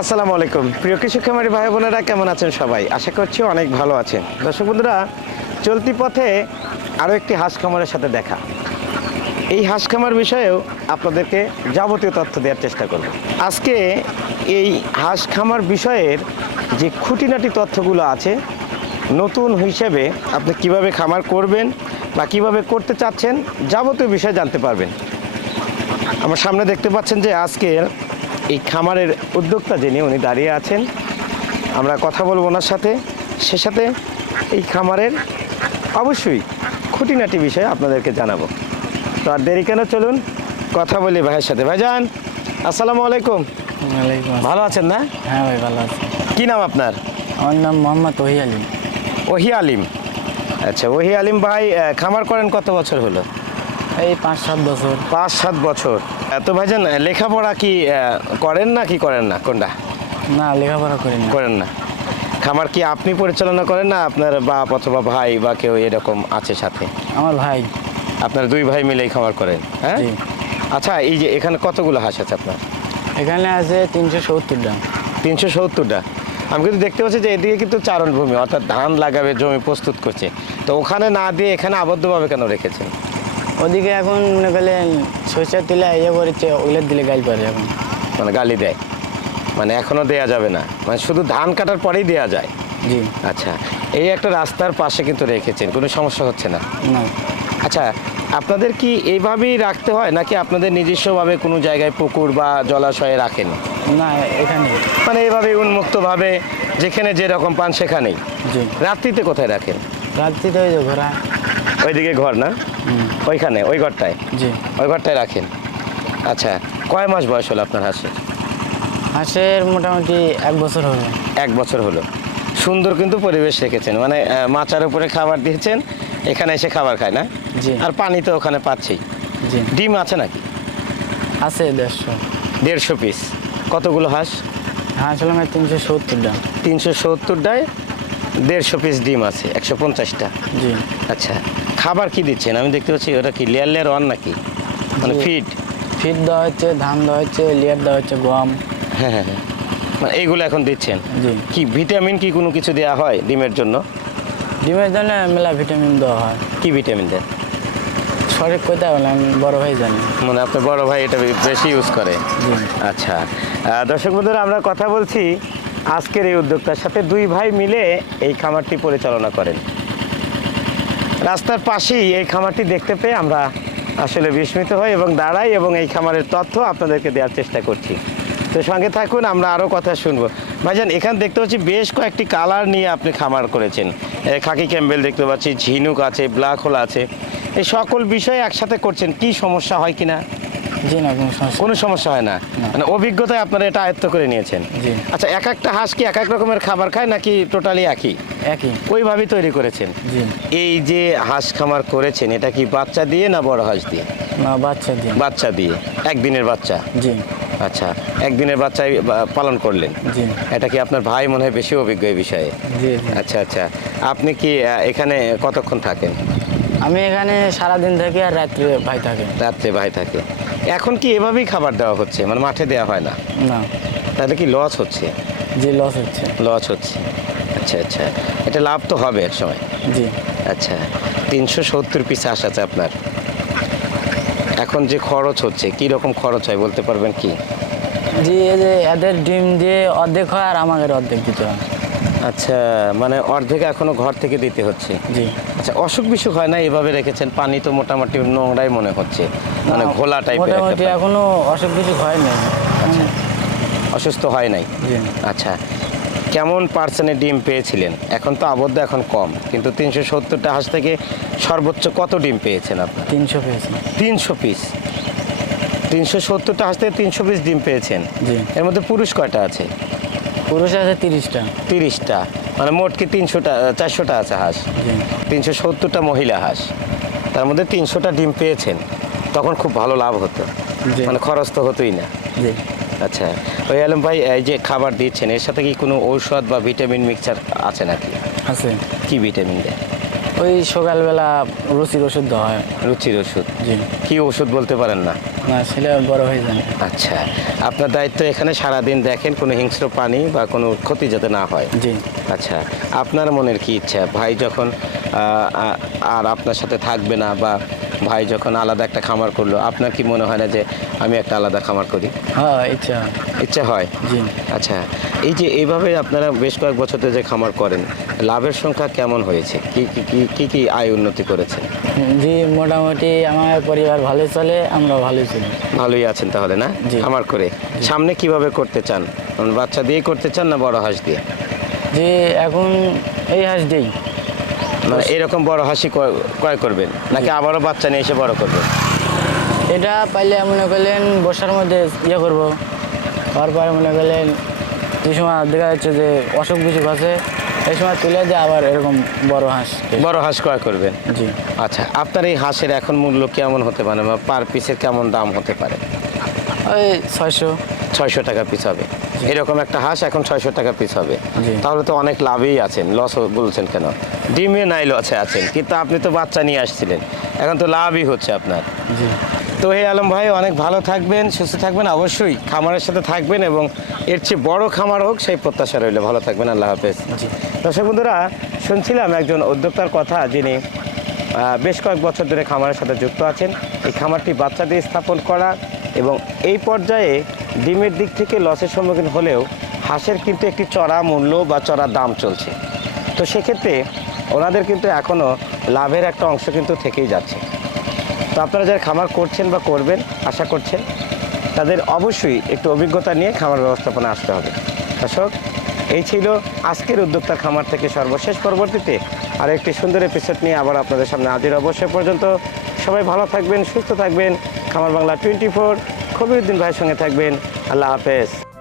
আসসালামু আলাইকুম। প্রিয় কৃষক খামারি ভাই বোনেরা, কেমন আছেন সবাই? আশা করছি অনেক ভালো আছেন। দর্শক বন্ধুরা, চলতি পথে আরও একটি হাঁস খামারের সাথে দেখা। এই হাঁস খামার বিষয়েও আপনাদেরকে যাবতীয় তথ্য দেওয়ার চেষ্টা করব। আজকে এই হাঁস খামার বিষয়ের যে খুঁটিনাটি তথ্যগুলো আছে, নতুন হিসেবে আপনি কীভাবে খামার করবেন বা কীভাবে করতে চাচ্ছেন, যাবতীয় বিষয় জানতে পারবেন। আমার সামনে দেখতে পাচ্ছেন যে আজকের এই খামারের উদ্যোক্তা যিনি উনি দাঁড়িয়ে আছেন। আমরা কথা বলব ওনার সাথে। সে সাথে এই খামারের অবশ্যই খুঁটিনাটি বিষয়ে আপনাদেরকে জানাব। তো আর দেরি কেন চলুন কথা বলি ভাইয়ের সাথে। ভাইজান আসসালামু আলাইকুম। ভালো আছেন না? হ্যাঁ ভাই ভালো আছি। কী নাম আপনার? আমার নাম মোহাম্মদ ওহি আলিম। ওহি আলিম। আচ্ছা ওহি আলিম ভাই খামার করেন কত বছর হলো? এই পাঁচ সাত বছর। পাঁচ সাত বছর। তো ভাইজান লেখাপড়া কি করেন না কি করেন না? কোনটা? না লেখাপড়া করি না করেন না। খামার কি আপনি পরিচালনা করেন না আপনার বাপ অথবা ভাই বা কেউ এরকম আছে সাথে? আমার ভাই। আপনার দুই ভাই মিলেই খামার করেন হ্যাঁ? আচ্ছা এই যে এখানে কতগুলো হাঁস আছে আপনার? এখানে আছে তিনশো সত্তরটা তিনশো সত্তরটা আমি কিন্তু দেখতে পাচ্ছি যে এদিকে কিন্তু চারণভূমি অর্থাৎ ধান লাগাবে জমি প্রস্তুত করছে। তো ওখানে না দিয়ে এখানে আবদ্ধভাবে কেন রেখেছেন? ওদিকে এখন মনে করলেন সরষা তুলে ইয়ে করেছে ওগুলো দিলে গাছ পারে এখন। মানে গালি দেয়। মানে এখনও দেয়া যাবে না। মানে শুধু ধান কাটার পরেই দেয়া যায়। জি। আচ্ছা এই একটা রাস্তার পাশে কিন্তু রেখেছেন কোনো সমস্যা হচ্ছে না? না। আচ্ছা আপনাদের কি এইভাবেই রাখতে হয় নাকি আপনাদের নিজস্বভাবে কোনো জায়গায় পুকুর বা জলাশয়ে রাখেন? না এখানে। মানে এইভাবে উন্মুক্তভাবে যেখানে যেরকম পান সেখানেই। জি। রাত্রিতে কোথায় রাখেন? রাত্রিতে ওই যে ঘোরা ওইদিকে ঘর না? ওইখানে ওই ঘরটায়? জি। ওই ঘরটায় রাখেন? আচ্ছা কয় মাস বয়স হলো আপনার হাঁসের? হাঁসের মোটামুটি এক বছর হবে। এক বছর হলো। সুন্দর কিন্তু পরিবেশ রেখেছেন। মানে মাচার উপরে খাবার দিয়েছেন এখানে এসে খাবার খায় না? জি। আর পানি তো ওখানে পাচ্ছেই। জি। ডিম আছে নাকি? আছে দেড়শো। দেড়শো পিস কতগুলো হাঁস? হাঁস হলাম তিনশো সত্তরটা তিনশো সত্তরটায় দেড়শো পিস ডিম আছে একশো পঞ্চাশটা। জি। আচ্ছা। খাবার কি দিচ্ছেন? আমি দেখতে পাচ্ছি ওটা কি লেয়ার লেয়ার ওয়ান নাকি? মানে। ফিড ফিট দেওয়া হচ্ছে ধান দেওয়া হচ্ছে লেয়ার দেওয়া হচ্ছে গম। হ্যাঁ হ্যাঁ হ্যাঁ। মানে এইগুলো এখন দিচ্ছেন? কি ভিটামিন কি কোনো কিছু দেওয়া হয় ডিমের জন্য? ডিমের জন্য মেলা ভিটামিন দেওয়া হয়। কি ভিটামিন দেন? সঠিক কোথায় বলে? আমি বড় ভাই জানি। মানে আপনার বড় ভাই এটা বেশি ইউজ করে। আচ্ছা। দর্শক বন্ধুরা আমরা কথা বলছি আজকের এই উদ্যোক্তার সাথে। দুই ভাই মিলে এই খামারটি পরিচালনা করেন। রাস্তার পাশেই এই খামারটি দেখতে পেয়ে আমরা আসলে বিস্মিত হই এবং দাঁড়াই এবং এই খামারের তথ্য আপনাদেরকে দেওয়ার চেষ্টা করছি। তো সঙ্গে থাকুন, আমরা আরও কথা শুনব। ভাইজান, এখানে দেখতে পাচ্ছি বেশ কয়েকটি কালার নিয়ে আপনি খামার করেছেন। খাকি ক্যাম্বেল দেখতে পাচ্ছি, ঝিনুক আছে, ব্ল্যাক হোল আছে। এই সকল বিষয় একসাথে করছেন, কি সমস্যা হয় কিনা? জি না কোনো সমস্যা কোনো সমস্যা হয় না। মানে অভিজ্ঞতায় আপনারা এটা আয়ত্ত করে নিয়েছেন। আচ্ছা এক একটা হাঁস কি এক এক রকমের খাবার খায় নাকি টোটালি একই? একই। ওইভাবেই তৈরি করেছেন। এই যে হাঁস খামার করেছেন এটা কি বাচ্চা দিয়ে না বড় হাঁস দিয়ে? না বাচ্চা দিন বাচ্চা দিয়ে একদিনের বাচ্চা? জি। আচ্ছা একদিনের বাচ্চাই পালন করলেন। এটা কি আপনার ভাই মনে হয় বেশি অভিজ্ঞ এই বিষয়ে? আচ্ছা আচ্ছা আপনি কি এখানে কতক্ষণ থাকেন? আমি এখানে সারাদিন থেকে আর রাত্রে ভাই থাকে। রাত্রে ভাই থাকে। এখন কি এভাবেই খাবার দেওয়া হচ্ছে? মানে মাঠে দেওয়া হয় না? না। তাহলে কি লস হচ্ছে? জি লস হচ্ছে। লস হচ্ছে। আচ্ছা আচ্ছা। এটা লাভ তো হবে এক সময় জি। আচ্ছা তিনশো সত্তর পিস আস আছে আপনার। এখন যে খরচ হচ্ছে কি রকম খরচ হয় বলতে পারবেন কি? জি এই যে এদের ডিম দিয়ে অর্ধেক হয় আর আমাদের অর্ধেক দিতে হয়। আচ্ছা মানে অর্ধেক এখনও ঘর থেকে দিতে হচ্ছে। জি। আচ্ছা অসুখ বিসুখ হয় না এভাবে রেখেছেন? পানি তো মোটামুটি নোংরাই মনে হচ্ছে। মানে ঘোলা টাইপের মোটামুটি। এখনও অসুখ বিসুখ হয় নাই। আচ্ছা অসুস্থ হয় নাই? জি। আচ্ছা কেমন পার্সেন্টে ডিম পেয়েছিলেন? এখন তো আবদ্ধ এখন কম। কিন্তু তিনশো সত্তরটা হাঁস থেকে সর্বোচ্চ কত ডিম পেয়েছেন আপনার? তিনশো পেয়েছি তিনশো পিস তিনশো সত্তরটা হাঁস থেকে তিনশো পিস ডিম পেয়েছেন। জি। এর মধ্যে পুরুষ কয়টা আছে? পুরুষ আছে তিরিশটা। তিরিশটা। মানে মোট কি তিনশোটা চারশোটা আছে হাঁস? তিনশো সত্তরটা মহিলা হাঁস। তার মধ্যে তিনশোটা ডিম পেয়েছেন। তখন খুব ভালো লাভ হতো। মানে খরচ তো হতোই না। আচ্ছা ওই আলম ভাই এই যে খাবার দিচ্ছেন এর সাথে কি কোনো ঔষধ বা ভিটামিন মিক্সচার আছে নাকি? আছে। কি ভিটামিন দেয়? ওই সকালবেলা রুচির ওষুধ দেওয়া হয়। রুচির ওষুধ? জি। কি ওষুধ বলতে পারেন না? না ছেলে বড় হয়ে যায়। আচ্ছা আপনার দায়িত্ব এখানে সারাদিন দেখেন কোনো হিংস্র প্রাণী বা কোনো ক্ষতি যাতে না হয়। জি। আচ্ছা আপনার মনের কি ইচ্ছা? ভাই যখন আর আপনার সাথে থাকবে না বা ভাই যখন আলাদা একটা খামার করল আপনার কি মনে হয় না যে আমি একটা আলাদা খামার করি? হ্যাঁ ইচ্ছা। ইচ্ছা হয়? জি। আচ্ছা এই যে এইভাবে আপনারা বেশ কয়েক বছর ধরে যে খামার করেন লাভের সংখ্যা কেমন হয়েছে? কি কি কি কি কি আয় উন্নতি করেছে? জি মোটামুটি আমার পরিবার ভালো চলে আমরা ভালোই চলি। ভালোই আছেন তাহলে না। খামার করে। সামনে কীভাবে করতে চান? বাচ্চা দিয়ে করতে চান না বড় হাঁস দিয়ে? যে এখন এই হাঁস দিই। মানে এরকম বড় হাসি ক্রয় করবেন? নাকি আবারও বাচ্চা নিয়ে এসে বড় করবেন? এটা পাইলে মনে করলেন বর্ষার মধ্যে ইয়ে করব। তারপরে মনে করলেন যে সময় দেখা যাচ্ছে যে অসুখ বিসুখ আছে এই সময় তুলে যে আবার এরকম বড় হাঁস বড় হাঁস ক্রয় করবেন? জি। আচ্ছা আপনার এই হাঁসের এখন মূল্য কেমন হতে পারে? বা পার পিসের কেমন দাম হতে পারে? ওই ছয়শো। ছয়শো টাকা পিস হবে। এরকম একটা হাঁস এখন ছয়শো টাকা পিস হবে। তাহলে তো অনেক লাভেই আছেন লস বলছেন কেন? ডিমে নাই লসে আছেন কিন্তু আপনি তো বাচ্চা নিয়ে আসছিলেন। এখন তো লাভই হচ্ছে আপনার। তো হে আলম ভাই অনেক ভালো থাকবেন সুস্থ থাকবেন অবশ্যই খামারের সাথে থাকবেন এবং এর চেয়ে বড় খামার হোক সেই প্রত্যাশা রইলে। ভালো থাকবেন আল্লাহ হাফেজ। দর্শক বন্ধুরা শুনছিলাম একজন উদ্যোক্তার কথা যিনি বেশ কয়েক বছর ধরে খামারের সাথে যুক্ত আছেন। এই খামারটি বাচ্চা দিয়ে স্থাপন করা এবং এই পর্যায়ে ডিমের দিক থেকে লসের সম্মুখীন হলেও হাঁসের কিন্তু একটি চড়া মূল্য বা চড়া দাম চলছে। তো সেক্ষেত্রে ওনাদের কিন্তু এখনও লাভের একটা অংশ কিন্তু থেকেই যাচ্ছে। তো আপনারা যারা খামার করছেন বা করবেন, আশা করছেন, তাদের অবশ্যই একটু অভিজ্ঞতা নিয়ে খামার ব্যবস্থাপনা আসতে হবে। দর্শক, এই ছিল আজকের উদ্যোক্তার খামার থেকে সর্বশেষ পরবর্তীতে আর একটি সুন্দর এপিসোড নিয়ে আবার আপনাদের সামনে হাজির অবশ্যই পর্যন্ত সবাই ভালো থাকবেন, সুস্থ থাকবেন। খামার বাংলা টোয়েন্টি ফোর খবিরুদ্দিন ভাইয়ের সঙ্গে থাকবেন। আল্লাহ হাফেজ।